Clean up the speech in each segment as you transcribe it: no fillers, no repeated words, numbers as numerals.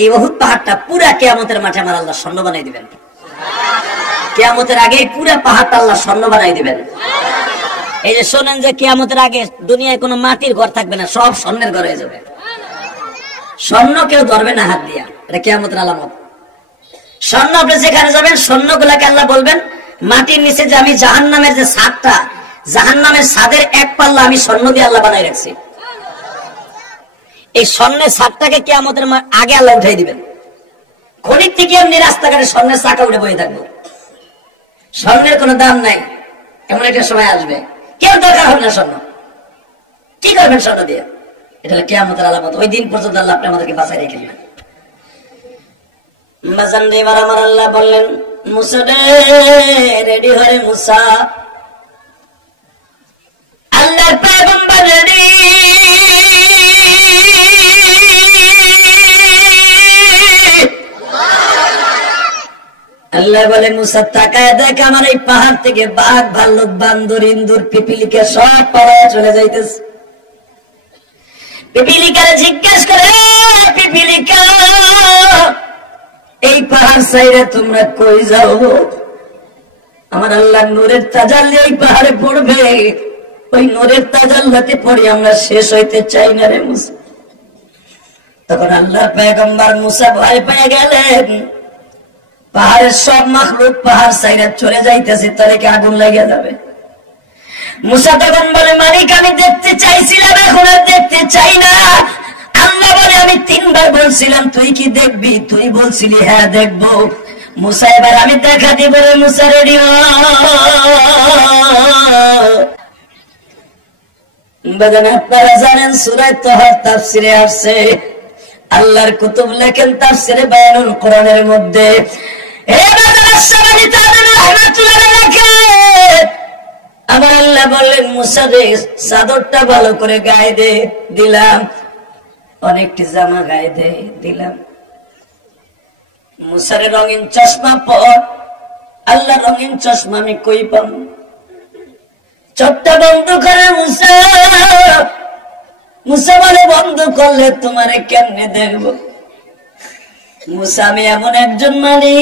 এই উহুদ পাহাড়টা পুরা কিয়ামতের মাঠে আমার আল্লাহ স্বর্ণ বানাই দিবেন। কিয়ামতের আগে পুরা পাহাড়টা আল্লাহ স্বর্ণ বানাই দিবেন। এই যে শোনেন যে কিয়ামতের আগে দুনিয়ায় কোনো মাটির ঘর থাকবে না, সব স্বর্ণের ঘর হয়ে যাবে। স্বর্ণ কেউ ধরবে না হাত দিয়া, এটা কিয়ামতের আলামত। স্বর্ণ আপনি যেখানে যাবেন স্বর্ণ গুলাকে আল্লাহ বলবেন মাটির নিচে যে আমি জাহান্নামের যে ছাদটা, জাহান্নামের ছাদের এক পাল্লা আমি স্বর্ণ দিয়ে আল্লাহ বানাই রাখছি। এই স্বর্ণের ছাদটাকে কিয়ামতের আগে আল্লাহ উঠাই দিবেন। খনির থেকে এমনি রাস্তাঘাটে স্বর্ণের চাকা উঠে বয়ে থাকবো। স্বর্ণের কোনো দাম নাই, এমন একটা সময় আসবে কেউ দরকার হবে না স্বর্ণ। কি করবেন স্বর্ণ দিয়ে? এটা হলো কিয়ামতের আলামত। ওই দিন পর্যন্ত আল্লাহ আপনি আমাদেরকে বাঁচাই রেখে দিবেন। আমার আল্লাহ বললেন মুসা রেডি হয়ে, মুসা আল্লাহর পয়গম্বর রেডি। আল্লাহ বলে মুসা তাকায় দেখ, আমার এই পাহাড় থেকে বাঘ, ভাল্লুক, বান্দর, ইন্দুর, পিপিলিকা সব পালায় চলে যাইতেছে। পিপিলিকারে জিজ্ঞেস করে, পিপিলিকা এই পাহাড় সাইডে তোমরা কই যাও? আমার আল্লাহ নূরের তাজাল্লি এই পাহাড়ে পড়বে, ওই নূরের তাজাল্লাতে পড়ে আমরা শেষ হইতে চাই না রে মুসা। তখন আল্লাহ পয়গম্বর মুসা ভয় পেয়ে গেলেন, পাহাড়ের সব মাখলুক পাহাড় সাইডে চলে যাইতেছে, তাহলে কি আগুন লেগে যাবে? মুসা তখন বলে মালিক আমি দেখতে চাইছিলাম, এখন আর দেখতে চাই না। আল্লাহ বলে আমি 3 বার বলছিলাম তুই কি দেখবি, তুই বলছিলি হ্যাঁ দেখবো। মুসা এবার আমি দেখা দিব রে মুসা, রেডি হ। আপনারা জানেন সূরা তাহা তাফসিরে আসছে, আল্লাহর কুতুব লেখেন তাফসিরে বায়ানুল কোরআনের মধ্যে। আমার আল্লাহ বললেন মুসা রে চাদরটা ভালো করে গায়ে দে, দিলাম। অনেকটি জামা গায়ে দে, দিলাম। মুসারে রঙিন চশমা পর। আল্লাহ রঙিন চশমা আমি কই পাব? চোখটা বন্ধ করে মুসা। মুসা বলে বন্ধ করলে তোমারে কেমনে দেখবো? মুসা আমি এমন একজন মালিক,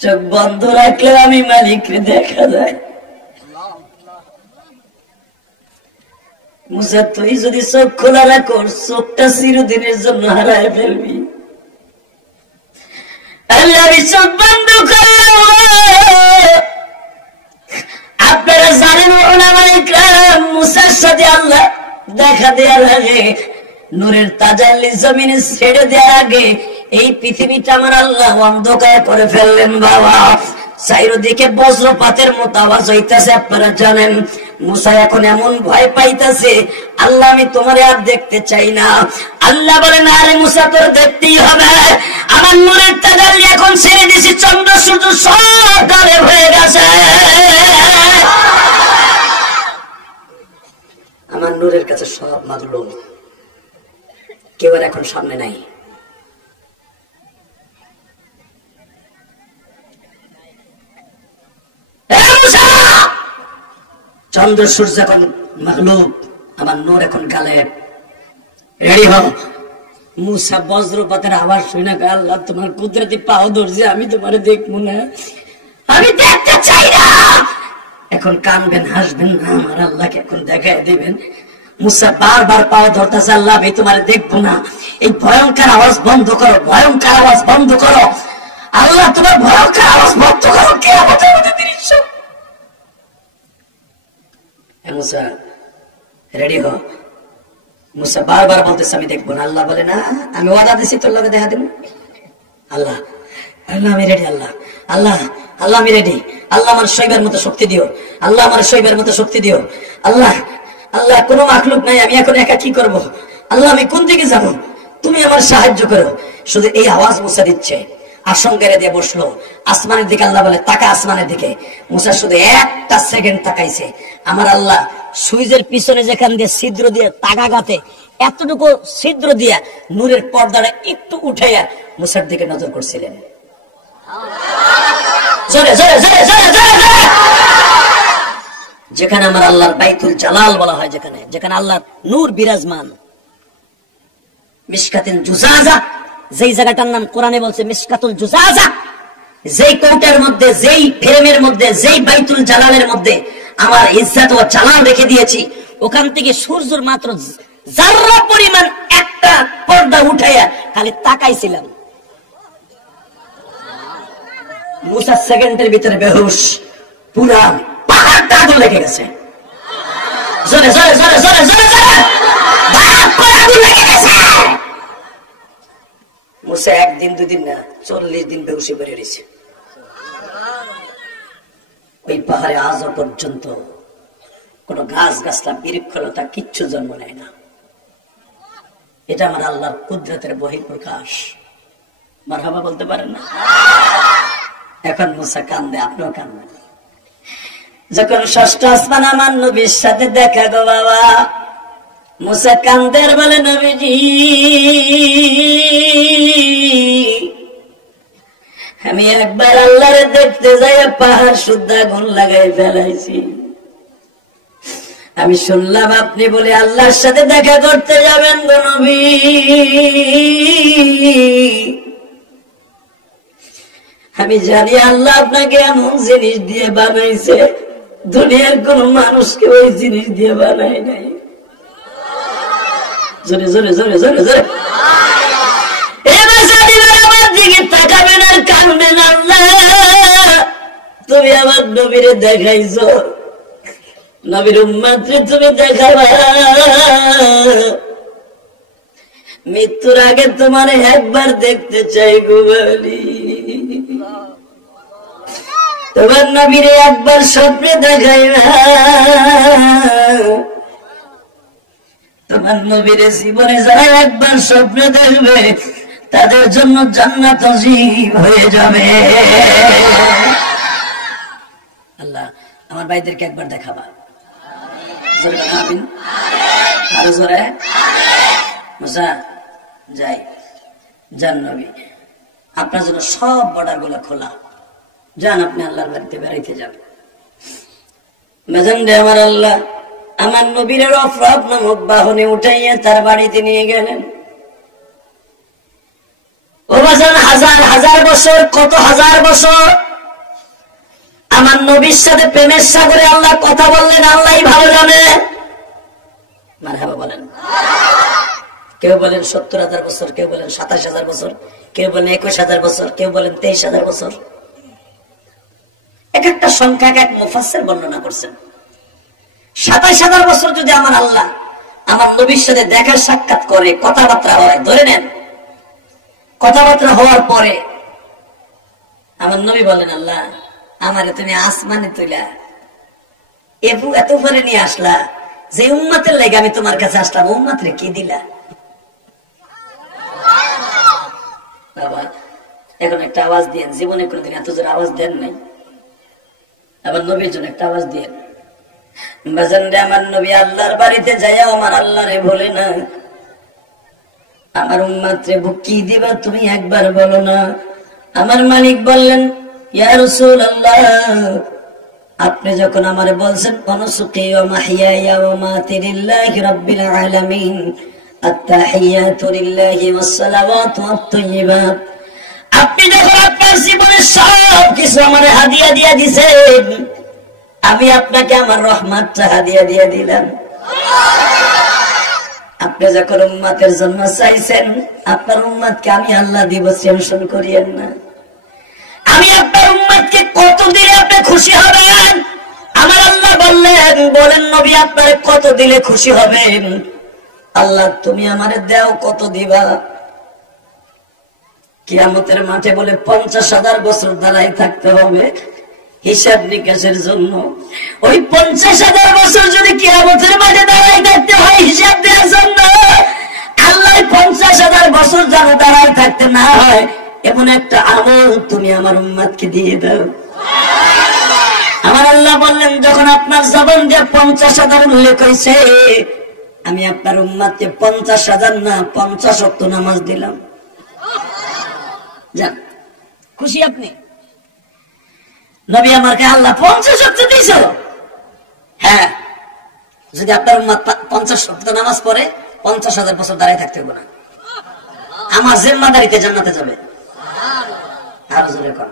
চোখ বন্ধ রাখলে আমি মালিককে দেখা যায়। মুসা তুই যদি চোখ খোলা রাখো চোখটা চিরদিনের জন্য হারায় ফেলবি। আল্লাহ আমি চোখ বন্ধ করলাম। আপনারা জানেন ওলামায়ে কেরাম মুসার সাথে আল্লাহ দেখা দেওয়ার আগে, নূরের তাজাল্লি জমিনে ছেড়ে দেওয়ার আগে এই পৃথিবীটা আমার আল্লাহ অন্ধকার করে ফেললেন বাবা। চারিদিকে বজ্রপাতের মতো আওয়াজ হইতেছে, আপনারা জানেন। মুসা এখন এমন ভয় পাইতেছে, আল্লাহ আমি তোমারে আর দেখতে চাই না। আল্লাহ বলে না রে মুসা তোর দেখতেই হবে। আমার নূরের তাজাল্লি এখন ছেড়ে দিছি, চন্দ্র সূর্য সব গায়েব হয়ে গেছে। আমার নূরের কাছে সব মাগলুম, কেউ আর এখন সামনে নাই। চন্দ্র সূর্য এখন মাগলুব, আমার নূর এখন গালেব। রেডি হও। মুসা বজ্রপাতের আওয়াজ শুনে আল্লাহ তোমার কুদরতি পাও ধরছে, আমি তোমার দেখবো না, আমি দেখতে চাই না। এখন কানবেন হাসবেন না, আমার আল্লাহকে এখন দেখায় দিবেন। মুসা বারবার পাও ধরতেছে, আল্লাহ আমি তোমার দেখবো না। এই ভয়ঙ্কর আওয়াজ বন্ধ করো, ভয়ঙ্কর আওয়াজ বন্ধ করো। আল্লাহ তোমার ভয়ঙ্কর আওয়াজ বন্ধ করো। কিয়ামতের মধ্যে দৃশ্য। মুসা রেডি হো। মুসা বারবার বলতেছে আমি দেখবো না। আল্লাহ বলে না আমি ওয়াদা দিছি তোর লগে দেখা দেব। আল্লাহ আল্লাহ আমি রেডি। আল্লাহ আল্লাহ আল্লাহ আমি রেডি। আল্লাহ আমার শৈবের মতো শক্তি দিও। আল্লাহ আমার শৈবের মতো শক্তি দিও। আল্লাহ আল্লাহ কোনো মাখলুক নাই, আমি এখন একা কি করব? আল্লাহ আমি কোন দিকে যাব? তুমি আমার সাহায্য করো। শুধু এই আওয়াজ মুসা দিচ্ছে, আশঙ্কারে দিয়ে বসলো আসমানের দিকে। আল্লাহ বলে তাকা আসমানের দিকে। মুসা শুধু একটা সেকেন্ড তাকাইছে। আমার আল্লাহ সুইজের পিছনে যেখান দিয়ে ছিদ্র দিয়ে তাকা গাতে এতটুকু ছিদ্র দিয়া নূরের পর্দাটা একটু উঠাইয়া মুসার দিকে নজর করছিলেন। জোরে জোরে জোরে জোরে জোরে জোরে যেখানে আমার আল্লাহর বাইতুল জালাল বলা হয়, যেখানে আল্লাহর নূর বিরাজমান, মিশকাতুল জুজাজা, যেই জায়গাটার নাম কোরআনে বলছে মিশকাতুল জুজাজা, যেই কৌটার মধ্যে, যেই ফ্রেমের মধ্যে, যেই বাইতুল জালালের মধ্যে আমার ইজ্জত ও জালাল রেখে দিয়েছি, ওখান থেকে সূর্যের মাত্র যারা পরিমাণ একটা পর্দা উঠাইয়া খালি তাকাইছিলাম, মুসা সেকেন্ডের ভিতরে বেহুশ, পুরা পাহাড়টা আগুন লেগে গেছে। জোরে জোরে জোরে জোরে জোরে জোরে আগুন লেগে গেছে। মুসা একদিন দুদিন না 40 দিন বেহুশি বেড়ে রয়েছে। ওই পাহাড়ে আজ পর্যন্ত কোন গাছ গাছলা বৃক্ষলতা কিচ্ছু জন্ম নেয় না। এটা আমার আল্লাহর কুদরতের বহিঃপ্রকাশ। মারহাবা বলতে পারেন না? এখন মুসা কান্দে, আপনিও কান্দেন। যখন ষষ্ঠ আসমান আমার নবীর সাথে দেখা গো বাবা, মুসা কান্দের বলে, নবীজি আমি একবার আল্লাহরে দেখতে যাই পাহাড় শুদ্ধ আগুন লাগাই ফেলাইছি। আমি শুনলাম আপনি বলে আল্লাহর সাথে দেখা করতে যাবেন গো নবী। আমি জানি আল্লাহ আপনাকে এমন জিনিস দিয়ে বানাইছে, দুনিয়ার কোন মানুষকে ওই জিনিস দিয়ে বানায় নাই। জোরে জোরে জোরে জোরে জোরে তাকাবেন আর কানবেন। আল্লাহ তুমি আমার নবীরে দেখাইছো, নবীর উম্মতরে তুমি দেখাবা, মৃত্যুর আগে তোমার একবার দেখতে চাই গো বলি। তোমার নবীরে একবার স্বপ্নে দেখাইবা, তোমার নবীরে জীবনে যারা একবার স্বপ্নে দেখবে তাদের জন্য জান্নাত নসিব হয়ে যাবে। আল্লাহ আমার ভাইদেরকে একবার দেখাবা। আরো জোরে মুসা যাই যান নবী, আপনার জন্য সব বর্ডার গুলো খোলা, যান আপনি আল্লাহর বাড়িতে বেড়াইতে যাবেন। মেজান আমার আল্লাহ আমার নবীর রফরফ নামক বাহনে উঠাইয়া তার বাড়িতে নিয়ে গেলেন। হাজার হাজার বছর, কত হাজার বছর আমার নবীর সাথে প্রেমের সাগরে আল্লাহ কথা বললেন, আল্লাহ ভালো জানে। মারহাবা বলেন। কেউ বলেন 70,000 বছর, কেউ বলেন 27,000 বছর, কেউ বলেন 21,000 বছর, কেউ বলেন 23,000 বছর। এক একটা সংখ্যা এক মুফাসসির বর্ণনা করছেন। 27,000 বছর যদি আমার আল্লাহ আমার নবীর সাথে দেখা সাক্ষাৎ করে, কথাবার্তা হয়, ধরে নেন কথাবার্তা হওয়ার পরে আমার নবী বলেন, আল্লাহ আমারে তুমি আসমানে তুইলা এত উপরে নিয়ে আসলা, যে উম্মতের লাগে আমি তোমার কাছে আসলাম, উম্মতরে কি দিলা? বাবা এখন একটা আওয়াজ দিয়েন, জীবনে কোনদিন এত জোরে আওয়াজ দেন নাই, আমার নবীর জন্য একটা আওয়াজ দিয়েন। আমার নবী আল্লাহর বাড়িতে যাইয়া আমার আল্লাহরে বলে না, আমার উম্মতরে কি দিবা তুমি একবার বলো না। আমার মালিক বললেন, ইয়া রাসূলুল্লাহ আপনি যখন আমারে বলছেন অনুসুকি ওয়া মাহইয়ায়া ওয়া মামাতি লিল্লাহি রাব্বিল আলামিন, আত-তাহিয়াতু লিল্লাহি ওয়াস সালাওয়াতু ওয়াত-তাইয়্যিবাত, আপনি যখন আপনার জীবনের সব কিছু আমারে হাদিয়া দিয়ে দিয়েছেন, আমি আপনাকে আমার রহমতটা হাদিয়া দিয়ে দিলাম। আপনি যখন উম্মতের জন্য চাইছেন, আপনার উম্মতকে আমি আল্লাহ দিব, টেনশন করিয়েন না। আমি আপনার উম্মতকে কত দিলে আপনি খুশি হবেন? আমার আল্লাহ বলেন নবী আপনার কত দিলে খুশি হবেন? আল্লাহ তুমি আমারে দেও, কত দিবা? কিয়ামতের মাঠে বলে 50,000 বছর দাঁড়াই থাকতে হবে হিসাব নিকাশের জন্য। ওই 50,000 বছর যদি কিয়ামতের মাঠে দাঁড়াই থাকতে হয় হিসাব দেওয়ার জন্য, আল্লাহ 50,000 বছর যেন দাঁড়াই থাকতে না হয় এমন একটা আমল তুমি আমার উম্মতকে দিয়ে দাও। আমার আল্লাহ বললেন, যখন আপনার জবান দিয়ে 50,000 উল্লেখ হয়েছে, আমি আপনার উম্মতকে 50,000 না 50 ওয়াক্ত নামাজ দিলাম। যান খুশি আপনি? নবী আমাকে আল্লাহ 50 ওয়াক্ত দিয়েছ, হ্যাঁ, যদি আপনার উম্মত 50 ওয়াক্ত নামাজ পড়ে 50,000 বছর দাঁড়ায় থাকতে হবে না। আমার জিম্মাদারিতে জান্নাতে যাবে। আরো জোরে কর।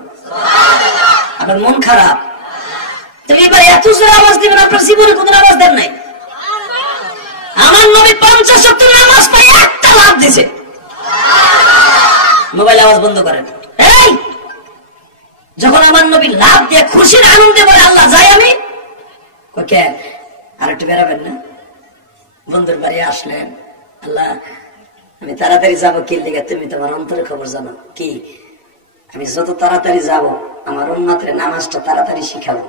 আপনার মন খারাপ, তুমি এবার এত জোরে আওয়াজ দিবেন, আপনার জীবনে কোন আওয়াজ দেন নাই। আমার নবী 50 ওয়াক্ত নামাজ পড়ে একটা লাভ দিছে। মোবাইল আওয়াজ বন্ধ করেন। এই যখন আমার নবী লাভ দিয়ে খুশির আনন্দে বলে আল্লাহ যাই আমি, ওকে আর একটু বেরাবেন না? বন্ধুর বাড়ি আসলেন, আল্লাহ আমি তাড়াতাড়ি যাবো কি লিগে, তুমি তোমার অন্তরের খবর জানো কি, আমি যত তাড়াতাড়ি যাব আমার উম্মতের নামাজটা তাড়াতাড়ি শিখাবো।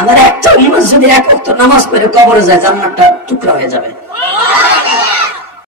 আমার একটা উম্মত যদি এক ওয়াক্ত নামাজ পড়ে কবরে যায় জান্নাতটা টুকরা হয়ে যাবে।